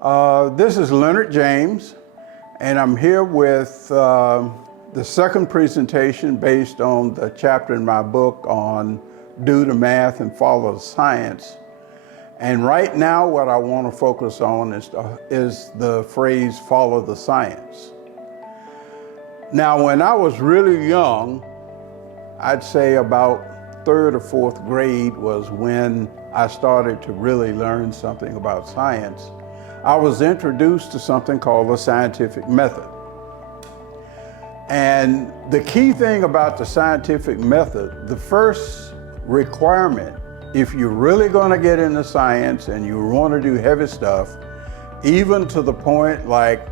This is Leonard James, and I'm here with the second presentation based on the chapter in my book on Do the Math and Follow the Science. And right now what I want to focus on is the phrase follow the science. Now, when I was really young, I'd say about third or fourth grade was when I started to really learn something about science. I was introduced to something called the scientific method. And the key thing about the scientific method, the first requirement, if you're really going to get into science and you want to do heavy stuff, even to the point like,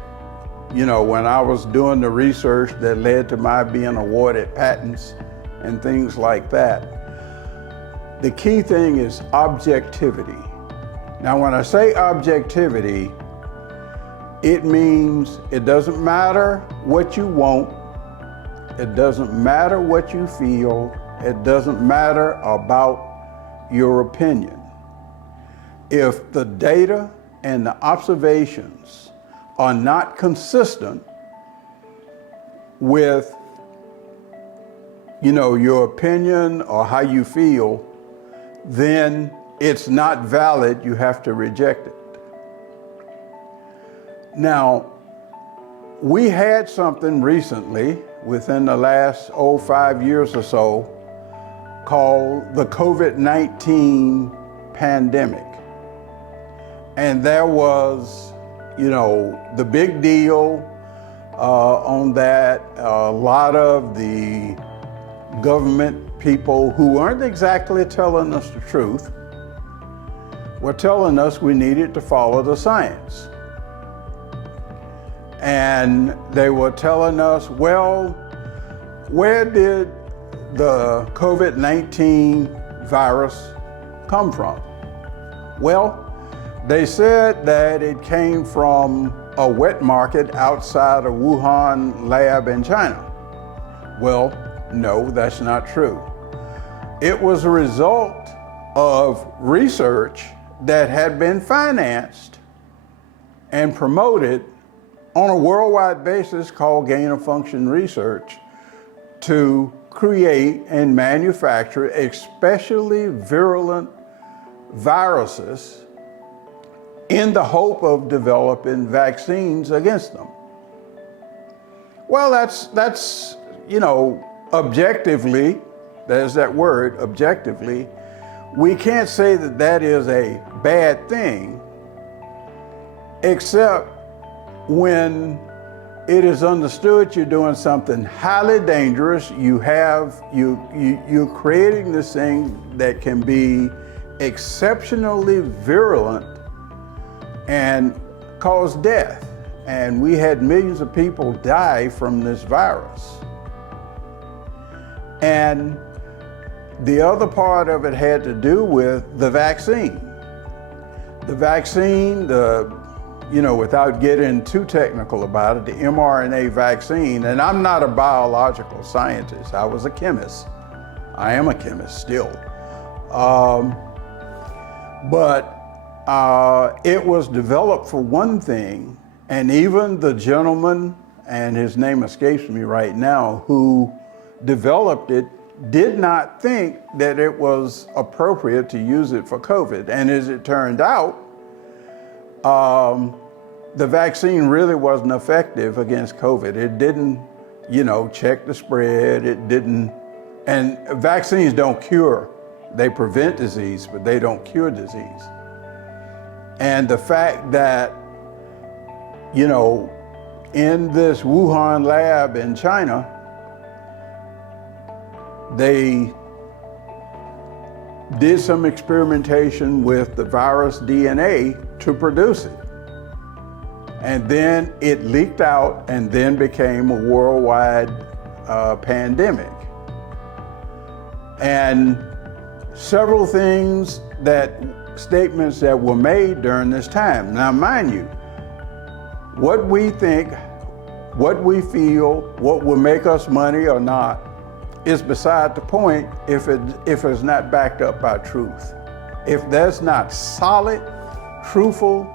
when I was doing the research that led to my being awarded patents and things like that, the key thing is objectivity. Now, when I say objectivity, it means it doesn't matter what you want, it doesn't matter what you feel, it doesn't matter about your opinion. If the data and the observations are not consistent with, your opinion or how you feel, then it's not valid, you have to reject it. Now, we had something recently, within the last 5 years or so, called the COVID-19 pandemic. And there was, the big deal on that. A lot of the government people who weren't exactly telling us the truth were telling us we needed to follow the science. And they were telling us, well, where did the COVID-19 virus come from? Well, they said that it came from a wet market outside a Wuhan lab in China. Well, no, that's not true. It was a result of research that had been financed and promoted on a worldwide basis called gain-of-function research to create and manufacture especially virulent viruses in the hope of developing vaccines against them. Well, that's objectively, there's that word, objectively, we can't say that that is a bad thing, except when it is understood you're doing something highly dangerous. You're creating this thing that can be exceptionally virulent and cause death. And we had millions of people die from this virus. And the other part of it had to do with the vaccine. The vaccine, without getting too technical about it, the mRNA vaccine, and I'm not a biological scientist, I was a chemist. I am a chemist still. But it was developed for one thing, and even the gentleman, and his name escapes me right now, who developed it, did not think that it was appropriate to use it for COVID. And as it turned out, the vaccine really wasn't effective against COVID. It didn't, check the spread. It didn't, and vaccines don't cure. They prevent disease, but they don't cure disease. And the fact that, in this Wuhan lab in China, they did some experimentation with the virus DNA to produce it. And then it leaked out and then became a worldwide pandemic. And several statements that were made during this time. Now, mind you, what we think, what we feel, what will make us money or not, is beside the point if it's not backed up by truth. If there's not solid, truthful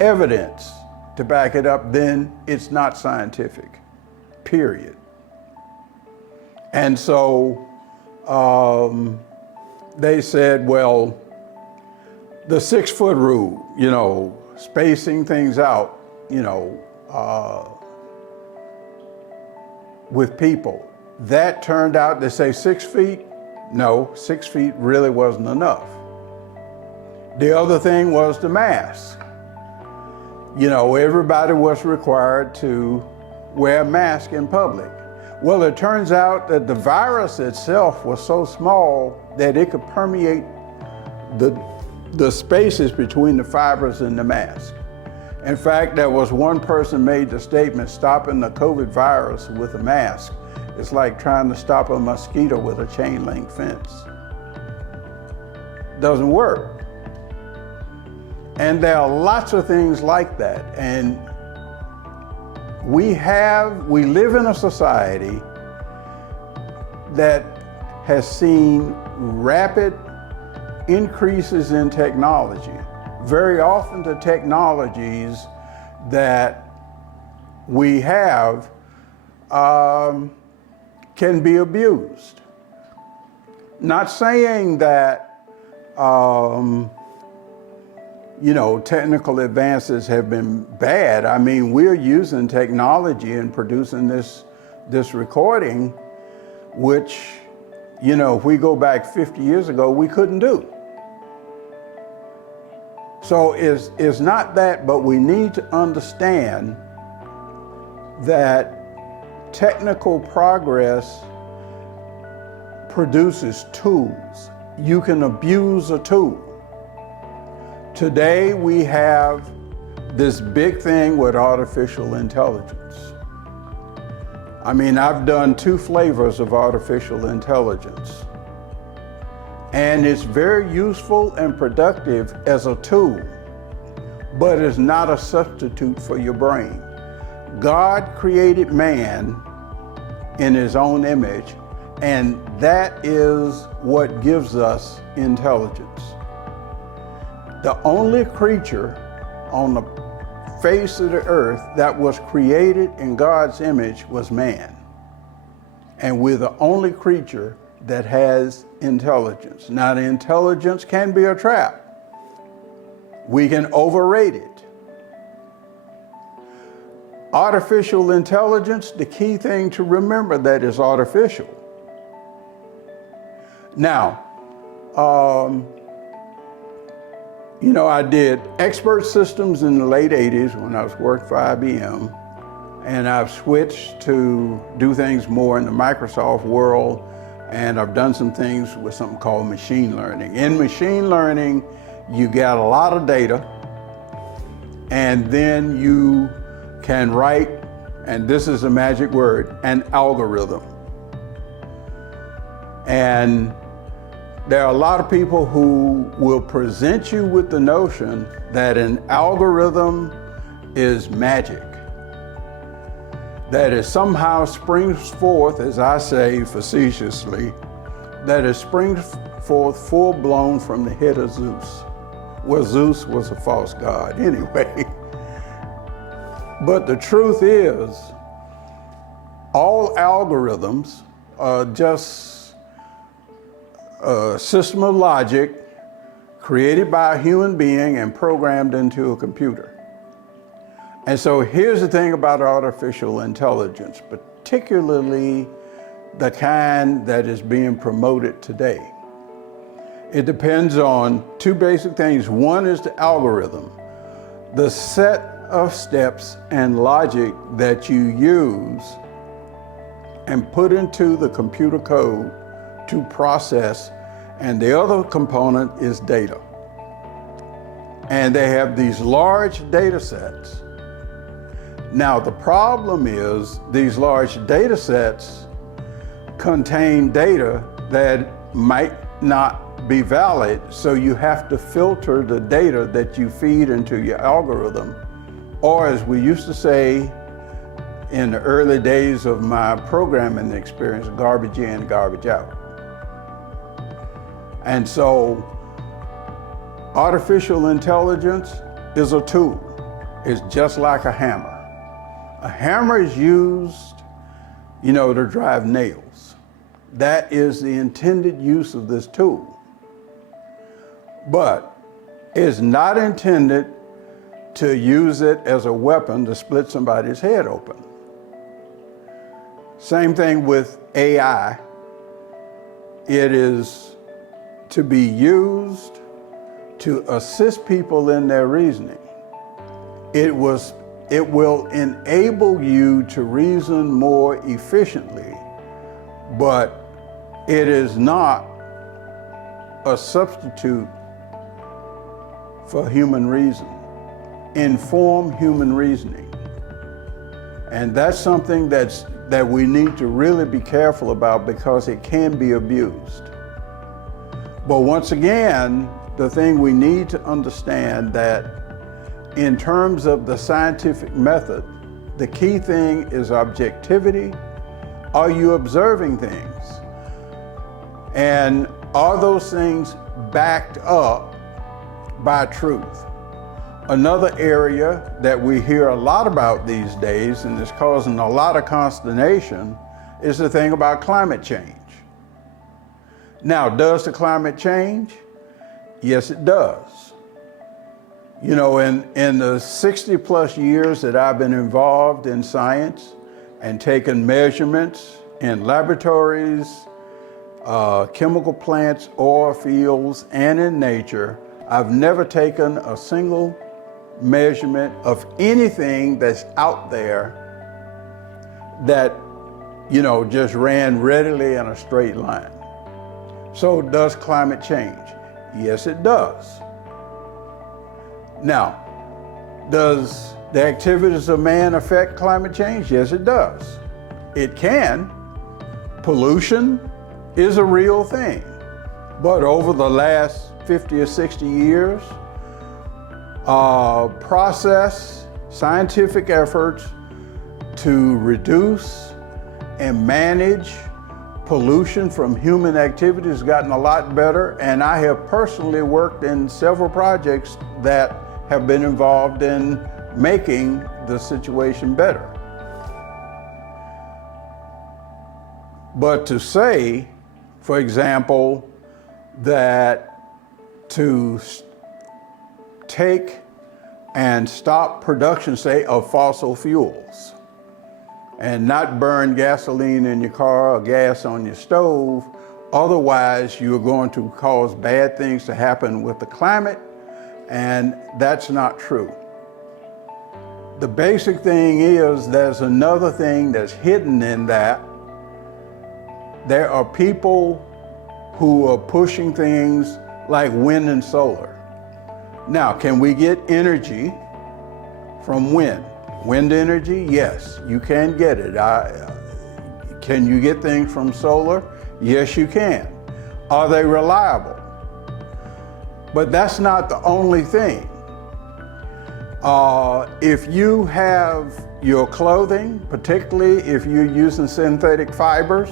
evidence to back it up, then it's not scientific, period. And so they said, well, the 6-foot rule, spacing things out, with people, that turned out to say 6 feet. No, 6 feet really wasn't enough. The other thing was the mask. Everybody was required to wear a mask in public. Well, it turns out that the virus itself was so small that it could permeate the spaces between the fibers in the mask. In fact, there was one person made the statement, stopping the COVID virus with a mask is like trying to stop a mosquito with a chain link fence. Doesn't work. And there are lots of things like that. And we live in a society that has seen rapid increases in technology. Very often the technologies that we have can be abused. Not saying that technical advances have been bad. I mean, we're using technology and producing this recording, which, if we go back 50 years ago, we couldn't do. So it's not that, but we need to understand that technical progress produces tools. You can abuse a tool. Today we have this big thing with artificial intelligence. I mean, I've done 2 flavors of artificial intelligence. And it's very useful and productive as a tool, but it's not a substitute for your brain. God created man in his own image, and that is what gives us intelligence. The only creature on the face of the earth that was created in God's image was man. And we're the only creature that has intelligence. Now, the intelligence can be a trap. We can overrate it. Artificial intelligence, the key thing to remember that is artificial. Now, I did expert systems in the late 80s when I was working for IBM, and I've switched to do things more in the Microsoft world, and I've done some things with something called machine learning. In machine learning, you got a lot of data, and then you can write, and this is a magic word, an algorithm. And there are a lot of people who will present you with the notion that an algorithm is magic, that it somehow springs forth, as I say facetiously, that it springs forth full-blown from the head of Zeus. Well, Zeus was a false god anyway. But the truth is, all algorithms are just a system of logic created by a human being and programmed into a computer. And so here's the thing about artificial intelligence, particularly the kind that is being promoted today. It depends on 2 basic things. One is the algorithm, the set of steps and logic that you use and put into the computer code to process, and the other component is data. And they have these large data sets. Now, the problem is these large data sets contain data that might not be valid, so you have to filter the data that you feed into your algorithm, or as we used to say in the early days of my programming experience, garbage in, garbage out. And so artificial intelligence is a tool. is just like a hammer. A hammer is used, to drive nails. That is the intended use of this tool. But it's not intended to use it as a weapon to split somebody's head open. Same thing with AI. It is to be used to assist people in their reasoning. It will enable you to reason more efficiently, but it is not a substitute for human reason, informed human reasoning. And that's something that we need to really be careful about, because it can be abused. But once again, the thing we need to understand that in terms of the scientific method, the key thing is objectivity. Are you observing things? And are those things backed up by truth? Another area that we hear a lot about these days, and is causing a lot of consternation, is the thing about climate change. Now, does the climate change? Yes, it does. In the 60 plus years that I've been involved in science and taken measurements in laboratories, chemical plants, oil fields, and in nature, I've never taken a single measurement of anything that's out there that, just ran readily in a straight line. So does climate change? Yes, it does. Now, does the activities of man affect climate change? Yes, it does. It can. Pollution is a real thing. But over the last 50 or 60 years, scientific efforts to reduce and manage pollution from human activity has gotten a lot better, and I have personally worked in several projects that have been involved in making the situation better. But to say, for example, that to take and stop production, say, of fossil fuels and not burn gasoline in your car or gas on your stove, otherwise you're going to cause bad things to happen with the climate, and that's not true. The basic thing is there's another thing that's hidden in that. There are people who are pushing things like wind and solar. Now, can we get energy from wind? Wind energy? Yes, you can get it. Can you get things from solar? Yes, you can. Are they reliable? But that's not the only thing. If you have your clothing, particularly if you're using synthetic fibers,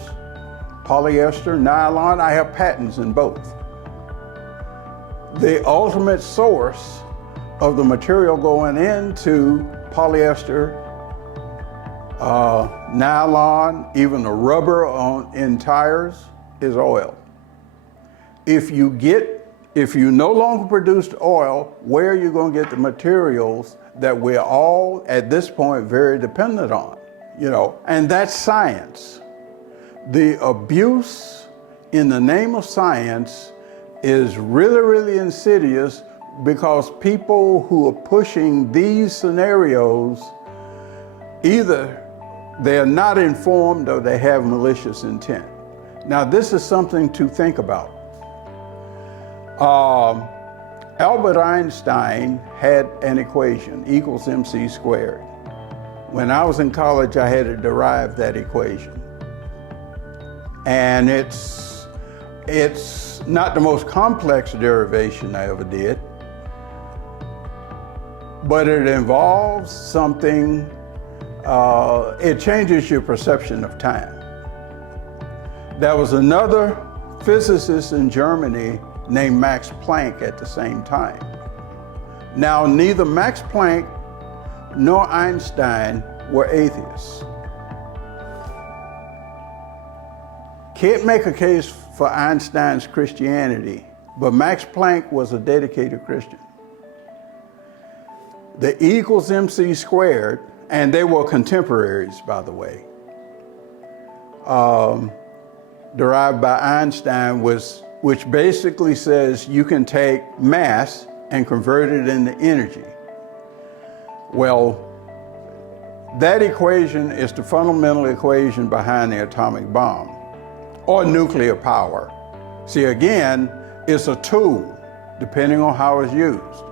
polyester, nylon, I have patents in both. The ultimate source of the material going into polyester, nylon, even the rubber in tires is oil. If you no longer produce oil, where are you going to get the materials that we're all at this point very dependent on? And that's science. The abuse in the name of science is really, really insidious, because people who are pushing these scenarios, either they're not informed or they have malicious intent. Now, this is something to think about. Albert Einstein had an equation, equals mc squared. When I was in college, I had to derive that equation. And it's not the most complex derivation I ever did, but it involves something, it changes your perception of time. There was another physicist in Germany named Max Planck at the same time. Now, neither Max Planck nor Einstein were atheists. Can't make a case for Einstein's Christianity, but Max Planck was a dedicated Christian. The E equals MC squared, and they were contemporaries, by the way, derived by Einstein, which basically says you can take mass and convert it into energy. Well, that equation is the fundamental equation behind the atomic bomb or nuclear power. See, again, it's a tool depending on how it's used.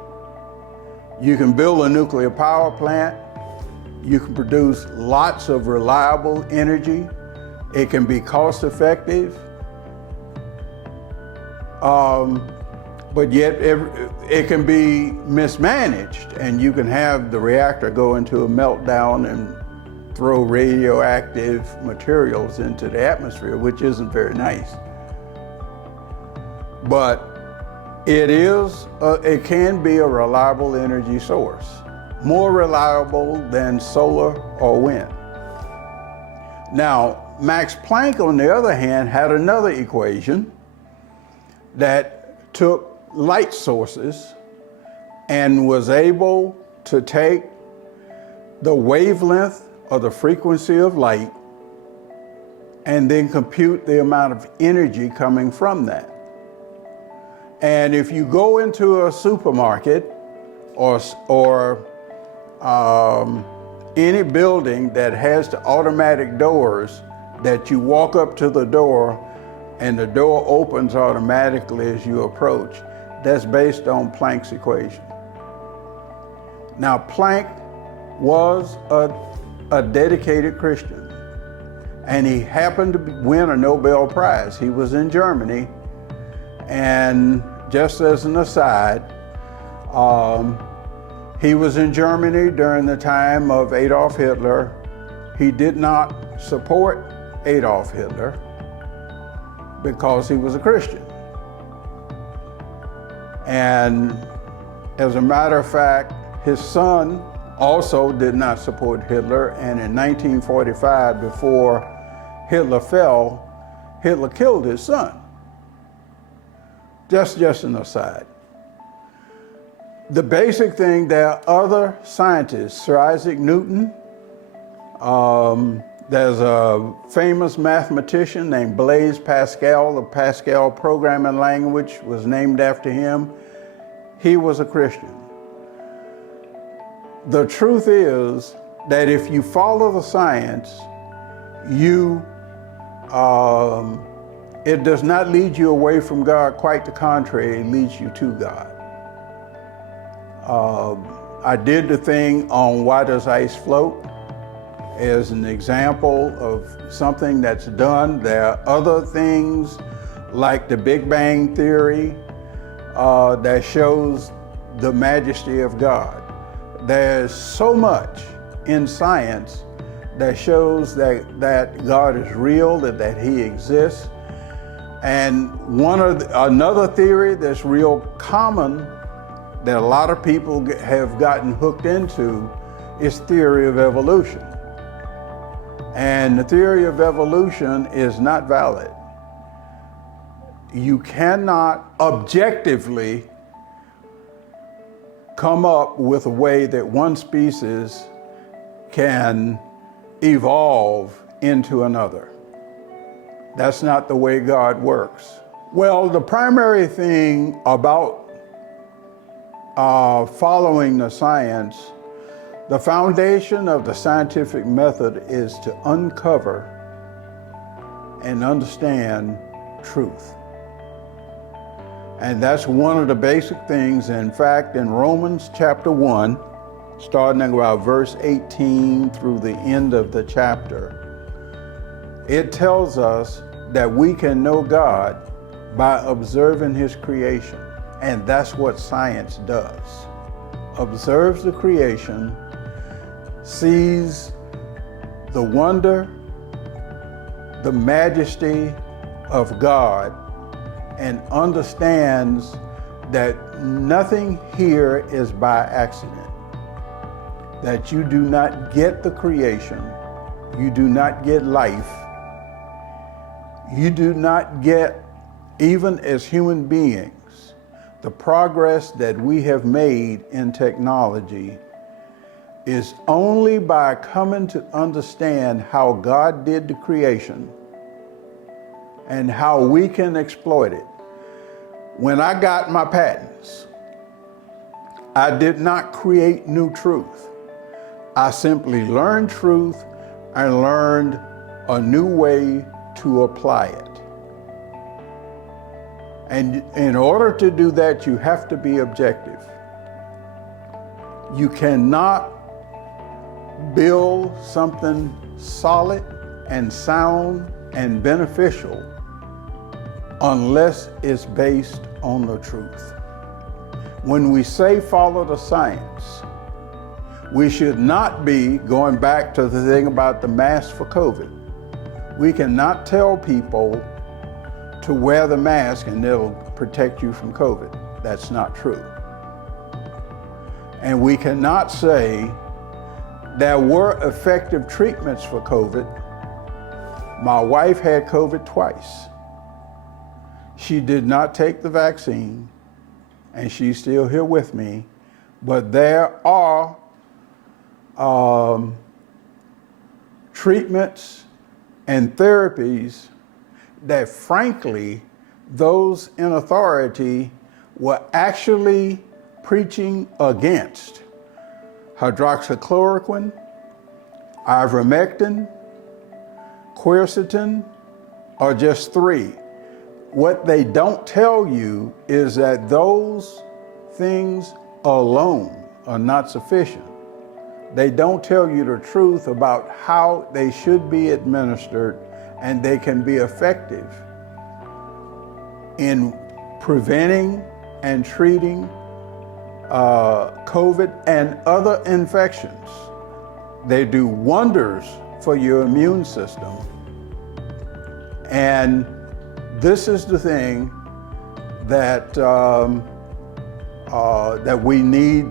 You can build a nuclear power plant. You can produce lots of reliable energy. It can be cost effective. But yet it can be mismanaged, and you can have the reactor go into a meltdown and throw radioactive materials into the atmosphere, which isn't very nice. But it can be a reliable energy source, more reliable than solar or wind. Now, Max Planck, on the other hand, had another equation that took light sources and was able to take the wavelength or the frequency of light and then compute the amount of energy coming from that. And if you go into a supermarket or any building that has the automatic doors that you walk up to the door and the door opens automatically as you approach, that's based on Planck's equation. Now, Planck was a dedicated Christian, and he happened to win a Nobel Prize. He was in Germany, and just as an aside, he was in Germany during the time of Adolf Hitler. He did not support Adolf Hitler because he was a Christian. And as a matter of fact, his son also did not support Hitler, and in 1945, before Hitler fell, Hitler killed his son. Just an aside. The basic thing, there are other scientists, Sir Isaac Newton, there's a famous mathematician named Blaise Pascal. The Pascal programming language was named after him. He was a Christian. The truth is that if you follow the science, it does not lead you away from God. Quite the contrary, it leads you to God. I did the thing on why does ice float as an example of something that's done. There are other things like the Big Bang Theory that shows the majesty of God. There's so much in science that shows that God is real, that He exists. And another theory that's real common that a lot of people have gotten hooked into is theory of evolution. And the theory of evolution is not valid. You cannot objectively come up with a way that one species can evolve into another. That's not the way God works. Well, the primary thing about following the science, the foundation of the scientific method is to uncover and understand truth. And that's one of the basic things. In fact, in Romans chapter 1, starting about verse 18 through the end of the chapter, it tells us that we can know God by observing His creation. And that's what science does. Observes the creation, sees the wonder, the majesty of God, and understands that nothing here is by accident. that you do not get the creation, you do not get life, you do not get, even as human beings, the progress that we have made in technology is only by coming to understand how God did the creation and how we can exploit it. When I got my patents, I did not create new truth. I simply learned truth and learned a new way to apply it. And in order to do that, you have to be objective. You cannot build something solid and sound and beneficial unless it's based on the truth. When we say follow the science, we should not be going back to the thing about the mask for COVID. We cannot tell people to wear the mask and it'll protect you from COVID. That's not true. And we cannot say there were effective treatments for COVID. My wife had COVID twice. She did not take the vaccine, and she's still here with me, but there are treatments and therapies that, frankly, those in authority were actually preaching against. Hydroxychloroquine, ivermectin, quercetin are just three. What they don't tell you is that those things alone are not sufficient. They don't tell you the truth about how they should be administered, and they can be effective in preventing and treating COVID and other infections. They do wonders for your immune system. And this is the thing that that we need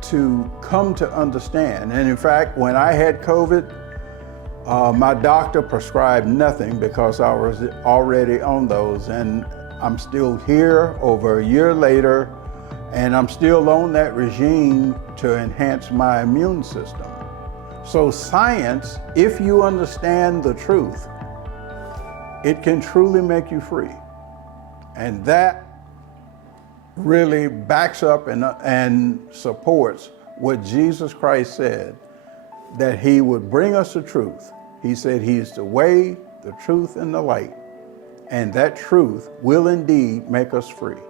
to come to understand. And in fact, when I had COVID, my doctor prescribed nothing because I was already on those, and I'm still here over a year later, and I'm still on that regime to enhance my immune system. So science, if you understand the truth, it can truly make you free. And that really backs up and supports what Jesus Christ said, that he would bring us the truth. He said he's the way, the truth, and the light. And that truth will indeed make us free.